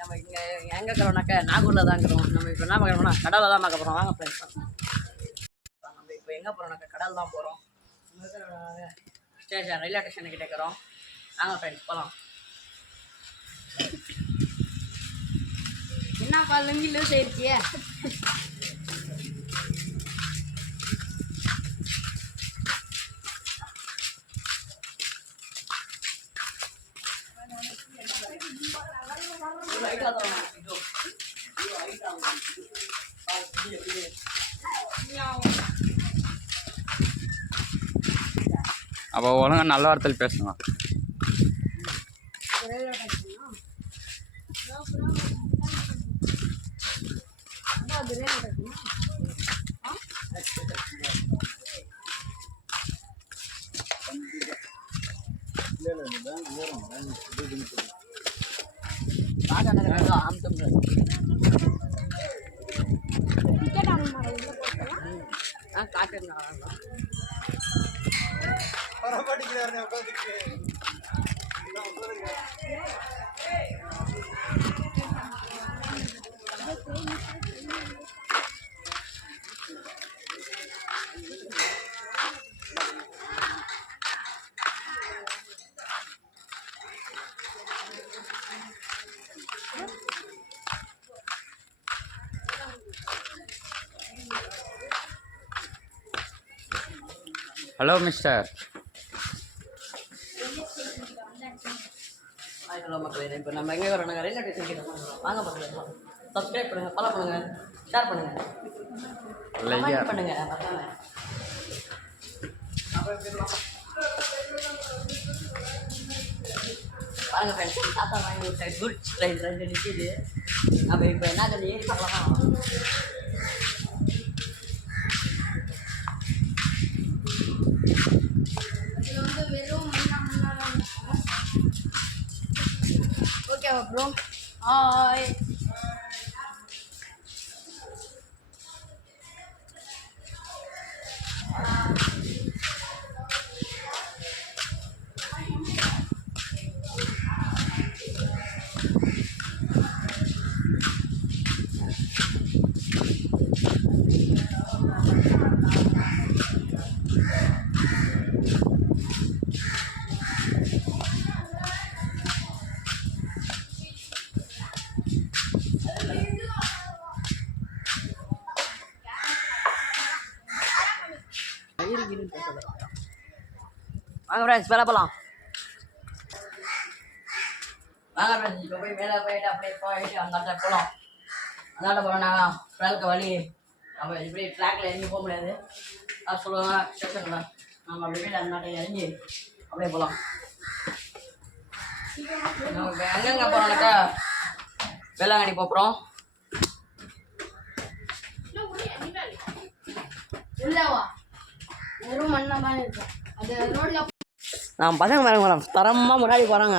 நம்ம இங்கே எங்கே இருக்கிறோம்னாக்கா நாகூரில் தான் இருக்கிறோம். நம்ம இப்போ என்ன பார்க்குறோம்னா கடலில் தான் பார்க்க போகிறோம். வாங்க ஃப்ரெண்ட்ஸ், நம்ம இப்போ எங்கே போகிறோம்னாக்கா கடல் தான் போகிறோம். ஸ்டேஷன் ரயில்வே ஸ்டேஷனுக்கிட்ட இருக்கிறோம். வாங்க ஃப்ரெண்ட்ஸ் போகலாம். என்னப்பா லுங்கி லூஸ் ஆயிடுச்சியே. அப்போ ஒழுங்கா நல்ல வார்த்தையில் பேசுங்க. Hello mister. ஹலோ மக்களே, இப்போ நம்ம எங்கே வரோம்? நாங்கள் ரயில்வே ஸ்டேஷன் கிட்ட போகிறோம். வாங்க மக்களே, சப்ஸ்கிரைப் பண்ணுங்கள், ஃபாலோ பண்ணுங்கள், ஷேர் பண்ணுங்கள், லைக் பண்ணுங்கள். பாருங்கள் ஃப்ரெண்ட்ஸ், தாத்தா வாங்கி ஒரு சைடு குட் ட்ரெயின் ரெண்டு நிற்கிது. நம்ம இப்போ என்ன சொல்லி ஏறி பார்க்கலாம். Okay bro, hi. வாங்க ஃப்ரெண்ட்ஸ், மேலே போகலாம். வாங்க ஃப்ரெண்ட்ஸ், இப்போ போய் மேலே போயிட்டு அப்படியே போயிட்டு அந்த போகலாம். அந்தாண்ட போகிறோம்னா ட்ராக்கு வழி. நம்ம இப்படி ட்ராக்கில் இறங்கி போக முடியாது. அது சொல்லுவாங்க ஸ்டேஷனில். நம்ம அப்படி போய்ட்டு அந்தாண்ட இறங்கி அப்படியே போகலாம். நம்ம இப்போ எங்கெங்கே போகிறோம்னாக்கா வேளாங்கண்ணி போகிறோம். உள்ளவா வெறும் மண்ணா தான் இருக்கும். அது ரோட்ல நான் பசங்க பாருங்க மேடம், தரமாக முன்னாடி போகிறாங்க.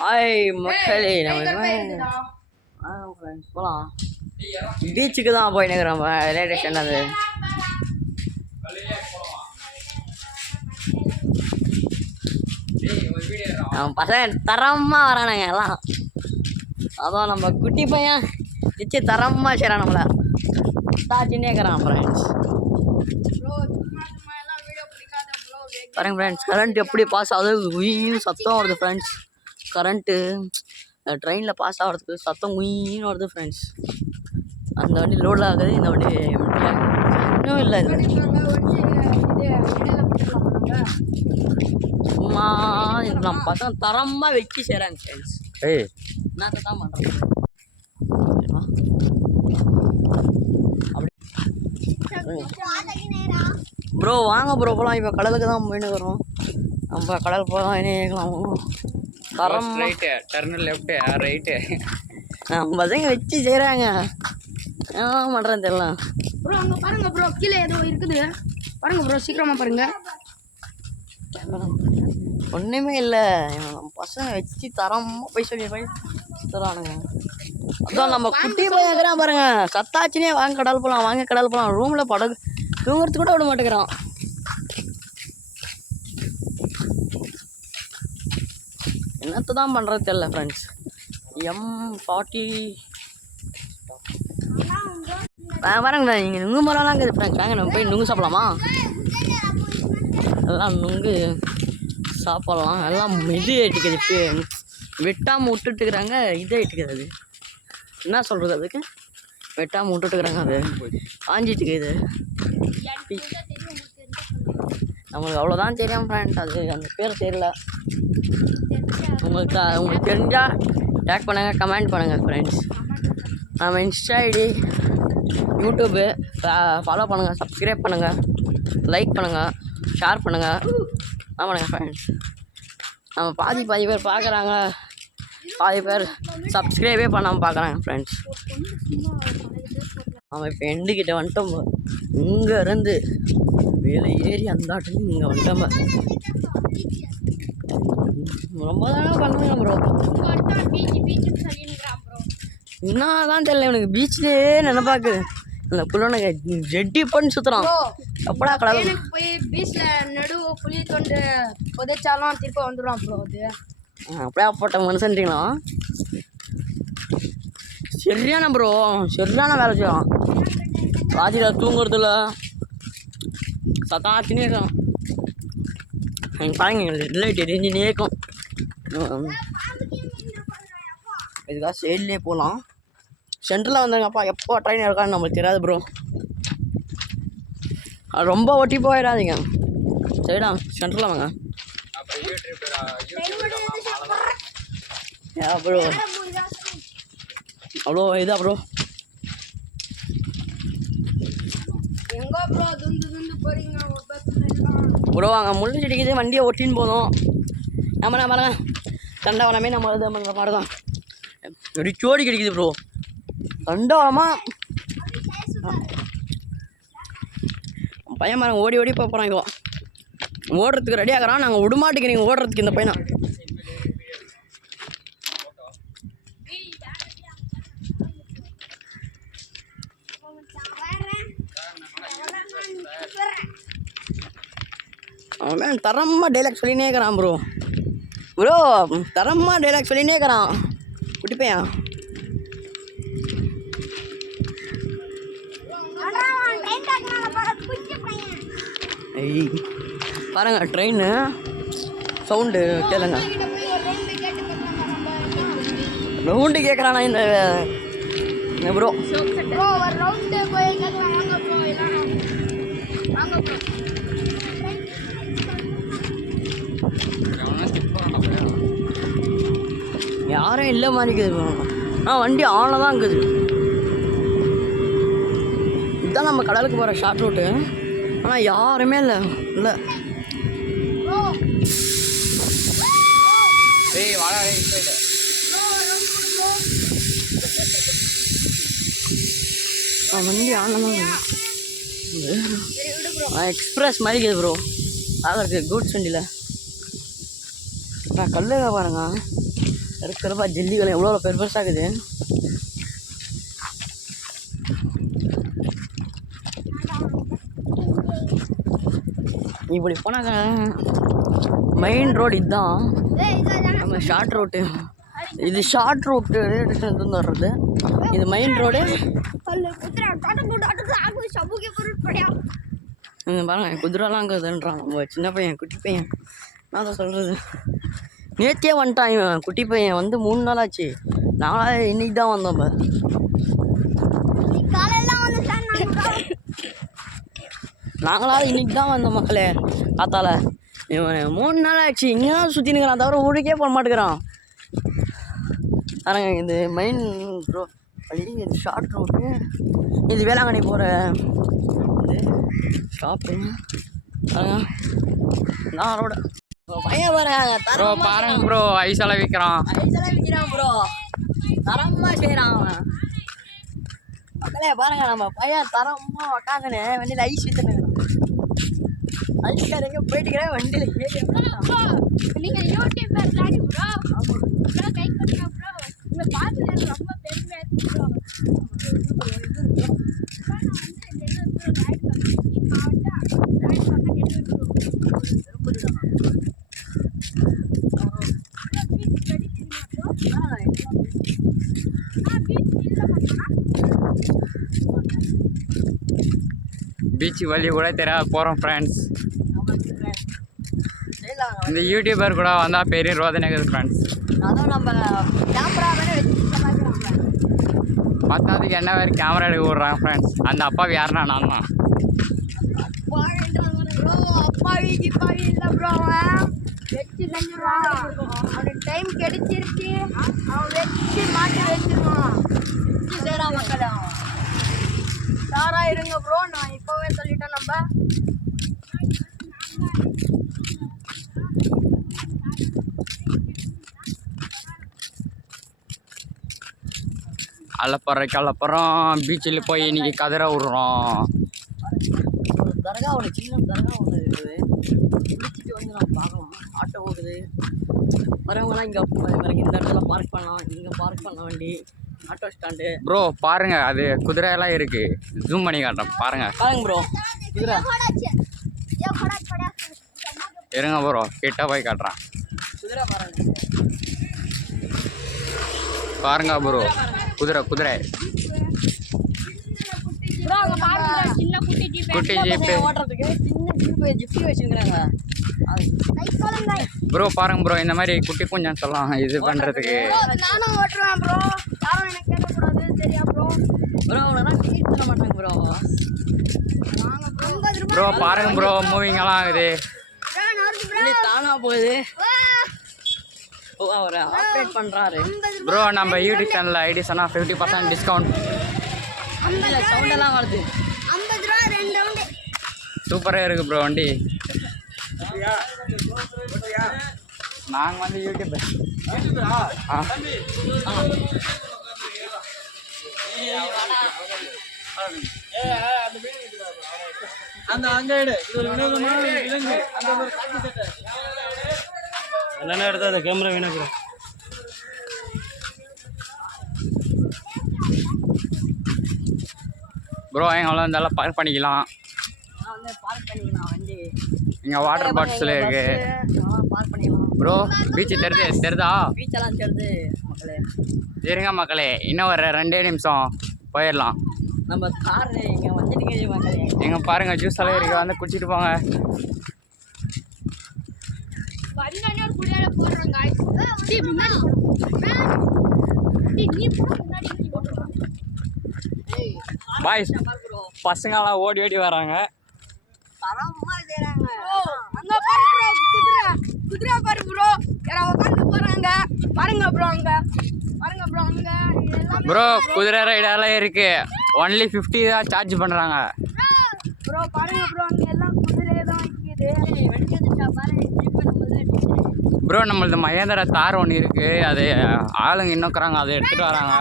ஹாய் மக்களே, நம்ம ஃப்ரெண்ட்ஸ் போகலாம். பீச்சுக்கு தான் போய் நிற்கிறோம். ரயில்வே ஸ்டேஷன் அது. நம்ம பசங்க தரமாக வரானுங்க எல்லாம். அதான் நம்ம குட்டி பையன் வச்சு தரமாக செய்கிறான். நம்மளை தாச்சின்னே இருக்கிறான் ஃப்ரெண்ட்ஸ். பாருங்க ஃப்ரெண்ட்ஸ், கரண்ட் எப்படி பாஸ் ஆகுது, குயின்னு சத்தம் வருது ஃப்ரெண்ட்ஸ். கரண்ட்டு ட்ரெயினில் பாஸ் ஆகிறதுக்கு சத்தம் குயின்னு வருது ஃப்ரெண்ட்ஸ். அந்த வண்டி லோடில் ஆகுது, இந்த வண்டி இன்னும் இல்லை. சும்மா நம்ம பசங்க தரமாக வச்சு செய்கிறாங்க ஃப்ரெண்ட்ஸ். என்னத்தை தான் பண்ணுறோம் ப்ரோ. வாங்க ப்ரோ போகலாம். இப்போ கடலுக்கு தான் போயின்னு வரோம். நம்ம கடல் போகலாம். இணையலாம் தரம் டர்னு லெஃப்ட்டு ரைட்டு. நம்ம பசங்க வச்சு செய்கிறாங்க. என்ன பண்ணுறேன்னு தெரியல ப்ரோ. அங்கே பாருங்க ப்ரோ, கீழே ஏதோ இருக்குது பாருங்க ப்ரோ, சீக்கிரமாக பாருங்க. ஒன்றுமே இல்லை. நம்ம பசங்க வச்சு தரமாக போய் சொல்லி போய் தரானுங்க. அதான் நம்ம குட்டி பையன் இருக்கிறான் பாருங்க, சத்தாச்சுனே வாங்க கடல் போகலாம், வாங்க கடல் போகலாம். ரூமில் படகு தூங்குறது கூட விட மாட்டேங்கிறான். என்னத்தை தான் பண்ணுறது தெரியல ஃப்ரெண்ட்ஸ். M40 வரேங்க. இங்கே நுங்கு மரம்லாம் இருக்குது ஃப்ரெண்ட்ஸ். வாங்க நம்ம போய் நுங்கு சாப்பிடலாமா? எல்லாம் நுங்கு சாப்பிட்லாம். எல்லாம் இது ஆகிட்டுக்குது, வெட்டாமல் விட்டுட்டுக்கிறாங்க. இது ஆகிட்டுக்குது. அது என்ன சொல்கிறது, அதுக்கு வெட்டாமல் விட்டுட்டுக்கிறாங்க. அது காஞ்சிட்டுக்குது. நம்மளுக்கு அவ்வளோதான் தெரியும் ஃப்ரெண்ட்ஸ். அது அந்த பேர் தெரியல. உங்களுக்கு தெரிஞ்சால் டேக் பண்ணுங்கள், கமெண்ட் பண்ணுங்கள் ஃப்ரெண்ட்ஸ். நம்ம இன்ஸ்டா ஐடி, யூடியூப்பு ஃபாலோ பண்ணுங்கள், சப்ஸ்கிரைப் பண்ணுங்கள், லைக் பண்ணுங்கள், ஷேர் பண்ணுங்கள். ஆமாங்க ஃப்ரெண்ட்ஸ். நம்ம பாதி பேர் பார்க்குறாங்க, பாதி பேர் சப்ஸ்கிரைபே பண்ணாமல் பார்க்குறாங்க ஃப்ரெண்ட்ஸ். அவன் இப்போ எண்டுக்கிட்ட வந்துட்டோம். இங்கே இருந்து வேலை ஏறி அந்தாட்டும் இங்கே வந்துட்டோம். ரொம்ப தானே பண்ணுங்க ப்ரோ. என்னதான் தெரியல எனக்கு, பீச்லேயே நினைப்பாக்கு இந்த புள்ளனுங்க ஜெட்டி பண்ணி சுற்றுறான். எப்படா கடவுள் போய் பீச்சில் நடுவு புளி தொண்டு புதைச்சாலும் திருப்பி வந்துடுவான் ப்ரோ. அது அப்படியே போட்ட மனுஷன்றீங்களா? சரியான ப்ரோ, சரியான வேலை செய்வான். ராஜியில் தூங்குறதுல சத்தம் ஆச்சுன்னே இருக்கான். எங்கள் பாருங்க, எங்களுக்கு லைட் எரிஞ்சுனே இருக்கும். இதுக்காக சைட்லேயே போகலாம். சென்டரில் வந்துருங்கப்பா. எப்போ ட்ரெயின் இருக்கான்னு நம்மளுக்கு தெரியாது ப்ரோ. அது ரொம்ப ஒட்டி போயிடாதீங்க. சரிடா, சென்டரில் வாங்க. ப்ரோ அவ்வளோ இதா ப்ரோ? எங்கோ ப்ரோ துண்டு போறீங்க ப்ரோ. அங்கே முள்ளு செடிக்குது, வண்டியை ஒட்டின்னு போதும். நம்ம பாருங்க, தண்டவனமே நம்ம இது பண்ணுற மாதிரி தான். ஒரு சோடி கிடைக்குது ப்ரோ. தண்டவனமாக பையன் பாருங்க ஓடி போகிறான். இப்போ ஓடுறதுக்கு ரெடி ஆகிறான். நாங்கள் விடமாட்டேங்கிறீங்க ஓடுறதுக்கு இந்த பையனை. அவன் தரமாக டைலாக் சொல்லினே இருக்கிறான் ப்ரோ. தரமாக டைலாக் சொல்லினே இருக்கிறான் குட்டி பையன். பாருங்க ட்ரெயின் சவுண்டு கேளுங்க. ரவுண்டு கேட்குறானா இந்த ப்ரோ? ஒரு ரவுண்டு போய் கேட்கலாம். வாங்க ப்ரோ, வாங்க ப்ரோ. யாரும் இல்லை மாதிரி இருக்குது. வண்டி ஆனில் தான் இருக்குது. இதுதான் நம்ம கடலுக்கு போகிற ஷார்ட் ரூட்டு. ஆனால் யாருமே இல்லை. வண்டி ஆனில் தான் எக்ஸ்பிரஸ் மாதிரி இருக்குது ப்ரோ. ஆகிறது கூட்ஸ் வண்டியில் நான் கல்லுங்க பாருங்க இருக்கிறப்பா. ஜல்லிகளை எவ்வளோ பெருசாகுது. இப்படி போனாங்க. மெயின் ரோடு இதுதான், நம்ம ஷார்ட் ரூட்டு. இது ஷார்ட் ரூட்டு வர்றது. இது மெயின் ரோடு. பாருங்க குதிரைலாம் இருக்குதுன்றான் சின்ன பையன், குட்டி பையன். நான் தான் சொல்கிறது, நேற்றே வந்துட்டான் இவன். குட்டி பையன் வந்து 3 நாள் ஆச்சு. நாளாக இன்னைக்கு தான் வந்தோம். நாங்களாவது இன்னைக்கு தான் வந்தோம் மக்களே. காத்தால இவன் 3 நாள் ஆச்சு. இங்கே தான் சுற்றினுக்கிறான், தவிர ஊருக்கே போக மாட்டேங்கிறான். பாருங்க இது மெயின் ரோ வழி. இது ஷார்ட் ரோடு. இது வேளாங்கண்ணி போகிற இது ஷாப்பு. பாருங்க நான் ரோடு. பையன் பாருங்க ப்ரோ, ஐஸெல்லாம் விற்கிறான். ப்ரோ தரமாக செய்கிறான் அவன். மக்களே பாருங்க, நம்ம பையன் தரமாக உக்காந்துன்னு வண்டியில் ஐஸ் விற்றுனுக்குறான். ஐஸ்கார் எங்கே போயிட்டுக்கிறேன் வண்டியில் ஏறி. நீங்கள் யூடியூபர் தானே ப்ரோ? ஆமாம் ப்ரோ, கைக் பண்ணுங்க ப்ரோ. உங்களை பார்த்து ரொம்ப பெருமையாக இருக்கு ப்ரோ. பீச் வழி கூட தெரியாத போகிறோம் ஃப்ரெண்ட்ஸ். செய்யலாம். இந்த யூடியூபர் கூட வந்தால் பெரிய ரோதனைக்குது ஃப்ரெண்ட்ஸ். அதுவும் நம்ம கேமரா வேணே வச்சு பத்தாவதுக்கு என்ன வேறு கேமரா எடுக்க விட்றாங்க ஃப்ரெண்ட்ஸ். அந்த அப்பாவி யாருன்னா நான் தான். ப்ரோ அப்பாவி கிப்பாவி இல்லை ப்ரோ, அவன் வச்சு செஞ்சிருவான். அவனுக்கு டைம் கிடைச்சிருச்சு, அவன் வச்சு மாட்டி வச்சிருவான். வச்சு செய்கிறான் மக்கள். சாரா இருங்க ப்ரோ, நான் இப்போவே சொல்லிட்டேன். நம்ம அப்புறம் பீச்சில் போய் இன்னைக்கு கதிரை விட்றோம். ஒரு தர்கா ஒன்று, சின்ன தர்கா ஒன்று இருக்குது. பிடிச்சிட்டு வந்து நம்ம பார்க்கலாம். ஆட்டோ ஓடுது, வரவங்களாம் இங்கே இந்த இடத்துல பார்க் பண்ணலாம். இங்கே பார்க் பண்ண வண்டி, ஆட்டோ ஸ்டாண்டு. ப்ரோ பாருங்க, அது குதிரையெல்லாம் இருக்கு. ஜூம் பண்ணி காட்டுறேன் பாருங்க. பாருங்க ப்ரோ, குதிரை இருங்க ப்ரோ, கிட்ட போய் காட்டுறேன். குதிரை பாருங்க. பாருங்க ப்ரோ, குதிரை குதிரை ப்ரோ அங்க பாருங்க, சின்ன குட்டி ஜீப் குட்டி ஜீப்பு. ஓட்டுறதுக்கு சின்ன ஜீப்பு ஜிப்ஸி வச்சுக்கிறாங்க. ப்ரோ பாருங்க ப்ரோ, இந்த மாதிரி குட்டி குஞ்சம் சொல்லலாம் இது பண்ணுறதுக்கு. நானும் ஓட்டுவேன் ப்ரோ, யாரும் எனக்கு கேட்கக்கூடாது சரியா ப்ரோ? ப்ரோ அவங்களாம் டிக்கெட் தர மாட்டாங்க ப்ரோ. ப்ரோ பாருங்க ப்ரோ, மூவிங்கெல்லாம் ஆகுது. இல்லை தானா போகுது. ஓ அவர் ஆப்ரேட் பண்ணுறாரு. ப்ரோ நம்ம யூடியூப் சேனலில் ஐடி சொன்னால் 50% டிஸ்கவுண்ட். இல்லை சவுண்டெல்லாம் வருது. 50 ரூபா 2 ரவுண்டு. சூப்பராக இருக்குது ப்ரோ வண்டி. நாங்கள் வந்து யூடியூப் எல்லாமே எடுத்தா அந்த கேமரா வேணும். ப்ரோ எங்கே இருந்தாலும் பார்க் பண்ணிக்கலாம். நான் வந்து பார்க் பண்ணிக்கலாம் வண்டி. இங்கே வாட்டர் பாட்டில் இருக்கு பார்க் பண்ணிக்கலாம் ப்ரோ. பீச்சு தெரியுதா? பீச்செல்லாம் தெரியுது மக்களே. இருங்க மக்களே, இன்னும் ஒரு 2 நிமிஷம் போயிடலாம். நம்ம கார் இங்கே வந்துட்டு மக்களே. எங்கே பாருங்க, ஜூஸ் எல்லாம் இருக்கு, வந்து குடிச்சிட்டு போங்க. வந்தானே ஒரு குடியால போடுறோம் गाइस. டேய் முன்னாடி டேய் நீ முன்னாடி நீ போடுறோம். ஏய் பாய்ஸ் பசங்களாம் ஓடி ஓடி வராங்க. தரமா செய்கிறாங்க. அங்க பாரு ப்ரோ, குதிரை பாரு ப்ரோ, யாரோ உட்கார்ந்து போறாங்க. பாருங்க ப்ரோ, அங்க பாருங்க ப்ரோ, அங்க எல்லாம் ப்ரோ குதிரை ரைடெல்லாம் இருக்கு. ஒன்லி 50 தான் சார்ஜ் பண்ணுறாங்க. ப்ரோ பாருங்க ப்ரோ, அங்க எல்லாம் குதிரை தான் நிக்குது. ஏய் வண்டி வந்துச்சா பாரு. ஜீப் நம்மளது. ப்ரோ நம்மளது மகேந்திரா தார் ஒன்று இருக்குது, அது ஆளுங்க இன்னுக்குறாங்க, அதை எடுத்துகிட்டு வராங்க.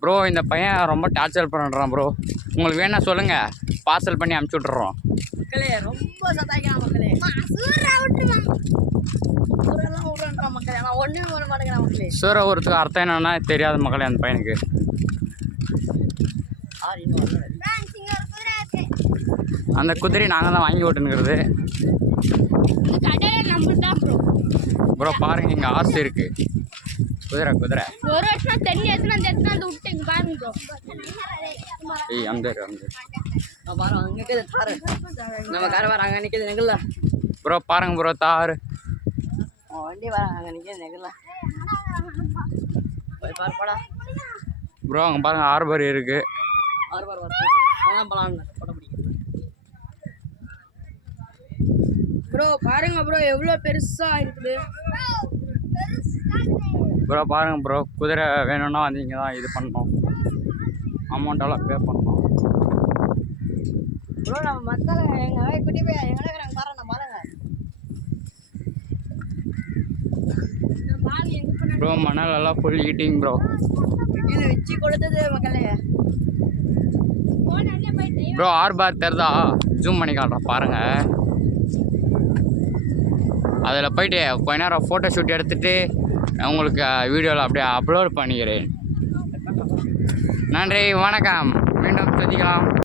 ப்ரோ இந்த பையன் ரொம்ப டார்ச்சர் பண்ணுறான் ப்ரோ. உங்களுக்கு வேணா சொல்லுங்கள், பார்சல் பண்ணி அனுப்பிச்சி விட்றோம். மக்களே ரொம்ப சத்தாய்க்கிறான் மக்களே. சூரா விட்டுருவாங்க. ஊரெல்லாம் ஊருன்றான் மக்களே. ஆனால் ஒன்றும் பண்ண மாட்டேங்கிறான் மக்களே. சூரவூரத்துக்கு அர்த்தம் என்னன்னா தெரியாத மக்களே அந்த பையனுக்கு. இன்னும் வரல. ஃப்ரெண்ட்ஸ் இங்க ஒரு குதிரை இருக்கு. அந்த குதிரை நாங்கள் தான் வாங்கி ஓட்டுனுங்கிறது. இந்த கடையில நம்பர் தான் ப்ரோ. ப்ரோ பாருங்க, இங்கே ஆசை இருக்குது. குதிரை குதிரை ஒரு வருஷம் தண்ணி எத்தனை அந்த விட்டு இங்க பாருங்க ப்ரோ. ஏய் அந்த நான் பாரு அங்கே நிற்குது தாரு. நம்ம கார் வர அங்கே நிற்குது நெகில்ல. ப்ரோ பாருங்க ப்ரோ, தார் வண்டி வர அங்கே நிற்குது நெகில்ல. போய் பாரு போடா. ப்ரோ அங்கே பாருங்க, ஹார்பர் இருக்குது. ஆறு பார் வரலாம். அதான் போகலான்னு போட பிடிக்கும். ப்ரோ பாருங்க ப்ரோ, எவ்வளோ பெருசா இருக்குது. ப்ரோ பாருங்க ப்ரோ, குதிரை வேணும்னா வந்து இங்கே தான் இது பண்ணணும், அமௌண்ட்டெல்லாம் பே பண்ணணும். ப்ரோ நம்ம மத்தால எங்கள் குட்டி போய் எங்கே இருக்கிறாங்க பாருங்க. நான் பாருங்க ப்ரோ மணலெல்லாம் ஃபுல் ஈட்டிங் ப்ரோ. கீழே வச்சு கொடுத்தது மக்களே. Bro harbour தெரிதா? ஜூம் பண்ணி காட்டுறேன் பாருங்கள். அதில் போயிட்டு கொஞ்ச நேரம் ஃபோட்டோ ஷூட் எடுத்துகிட்டு உங்களுக்கு வீடியோவில் அப்படியே அப்லோட் பண்ணிக்கிறேன். நன்றி, வணக்கம், மீண்டும் சந்திக்கலாம்.